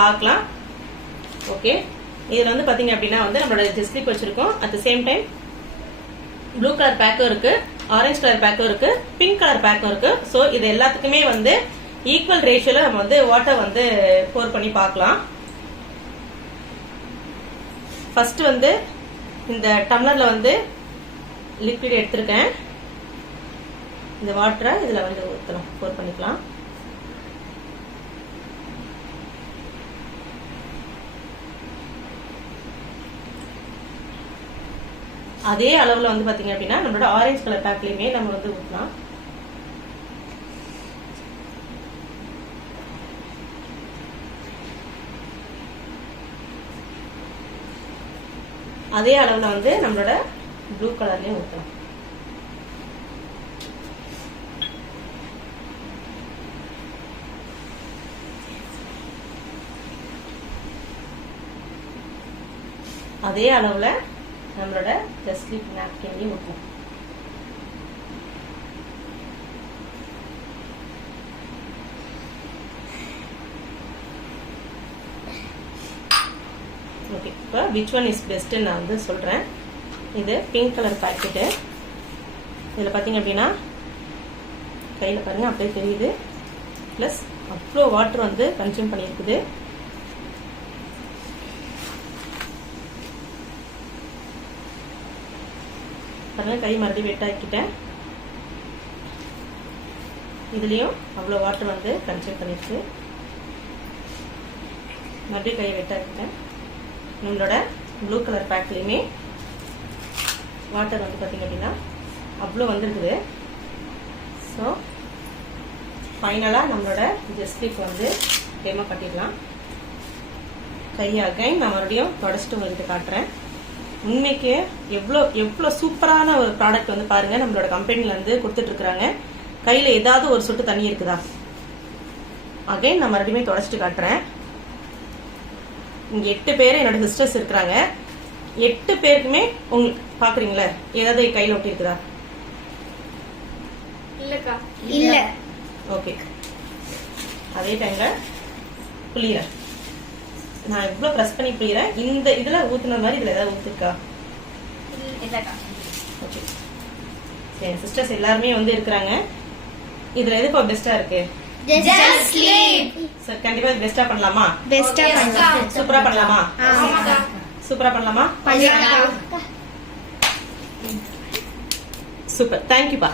பார்க்கலாம். ஓகே, இதுல வந்து பாத்தீங்க அப்படின்னா வந்து நம்மளோட ஜெஸ்லிப் வச்சிருக்கோம். At the same time blue colour பேக்கும் இருக்கு, ஆரஞ்சு கலர் பேக்கும் இருக்கு, பிங்க் கலர் பேக்கும் இருக்கு. ஸோ இது எல்லாத்துக்குமே வந்து ஈக்குவல் ரேஷியோல நம்ம வந்து வாட்டர் வந்து போர் பண்ணி பார்க்கலாம். ஃபர்ஸ்ட் வந்து இந்த டம்ளர்ல வந்து லிக்விட் எடுத்திருக்கேன். இந்த வாட்டரை இதுல வந்து ஊற்றலாம், போர் பண்ணிக்கலாம். அதே அளவுல வந்து பாத்தீங்க அப்படின்னா நம்மளோட ஆரஞ்சு கலர் பேக்லயுமே நம்ம வந்து ஊற்றலாம். அதே அளவுல வந்து நம்மளோட ப்ளூ கலர்லயும் ஊற்றலாம். அதே அளவுல நம்மளோட ஜெஸ்லிப் நாப்கின்லயும் ஊற்றலாம். ஓகே, இப்போ விச் ஒன் இஸ் பெஸ்ட் நான் வந்து சொல்றேன். இது பிங்க் கலர் பாக்கெட்டு. இதுல பாத்தீங்க அப்படின்னா கையில பாருங்க அப்படியே தெரியுது. பிளஸ் அவ்வளோ வாட்டர் வந்து கன்சியூம் பண்ணியிருக்குது. பாருங்க, கை மறுபடியும் வெட்டாக்கிட்டேன். இதுலயும் அவ்வளோ வாட்டர் வந்து கன்சியூம் பண்ணிருக்கு. மறுபடியும் கை வெட்டாக்கிட்டேன். நம்மளோட ப்ளூ கலர் பேக்லயுமே வாட்டர் வந்து பாத்தீங்க அப்படின்னா அவ்வளோ வந்துருக்குது. ஸோ ஃபைனலா நம்மளோட ஜெஸ்லிப் வந்து டெமோ கட்டிடலாம். கையாக நான் மறுபடியும் தொடச்சிட்டு உங்களுக்கு காட்டுறேன். உண்மைக்கு எவ்வளோ சூப்பரான ஒரு ப்ராடக்ட் வந்து பாருங்க நம்மளோட கம்பெனில இருந்து கொடுத்துட்டு இருக்காங்க. கையில ஏதாவது ஒரு சொட்டு தண்ணி இருக்குதா? அகைன் நான் மறுபடியும் தொடச்சிட்டு காட்டுறேன். இங்க 8 பேர் என்னோட சிஸ்டர்ஸ் இருக்கிறாங்க. 8 பேருக்குமே உங்களுக்கு பாக்குறீங்களா ஏதாவது கையில ஒட்டி இருக்குதா? இல்ல. ஓகே, அதே டைம்ல புளியர் நான் இவ்வளவு பிரஸ் பண்ணி புளியறேன். இந்த இதுல ஊத்துன மாதிரி இதுல ஏதாவது ஊத்துக்கா? ஓகே, சரி. சிஸ்டர்ஸ் எல்லாருமே வந்து இருக்கிறாங்க. இதுல எது இப்போ பெஸ்டா இருக்கு? சார் கண்டிப்பா பெஸ்டா பண்ணலாமா? சூப்பரா பண்ணலாமா? சூப்பரா பண்ணலாமா? சூப்பர். தேங்க்யூப்பா.